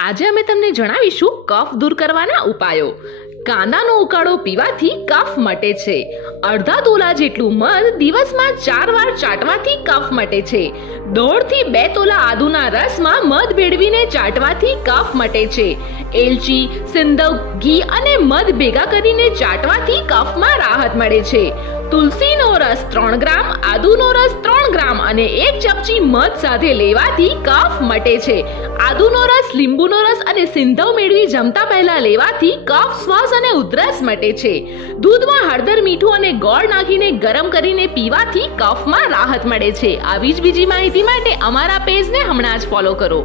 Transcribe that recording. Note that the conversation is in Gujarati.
આજે અમે તમને જણાવીશું કફ દૂર કરવાના ઉપાયો. કાંદાનો ઉકાળો પીવાથી કફ મટે છે. અડધા તોલા જેટલું મધ દિવસમાં 4 વાર ચાટવાથી કફ મટે છે. 1.5 થી 2 તોલા આદુના રસમાં મધ ભેળવીને ચાટવાથી કફ મટે છે. એલચી, સિંધવ, ઘી અને મધ ભેગા કરીને ચાટવાથી કફમાં રાહત મળે છે. તુલસીનો રસ 3 ગ્રામ, આદુનો રસ 3 ગ્રામ અને 1 ચમચી મધ સાથે લેવાથી કફ મટે છે. આદુનો રસ, લીંબુનો રસ અને સિંધવ મેળવી જમતા પહેલા લેવાથી કફ, શ્વાસ અને ઉધરસ મટે છે. દૂધમાં હળદર, મીઠું અને ગોળ નાખીને ગરમ કરીને પીવાથી કફમાં રાહત મળે છે. આવી જ બીજી માહિતી માટે અમારા પેજને હમણાં જ ફોલો કરો.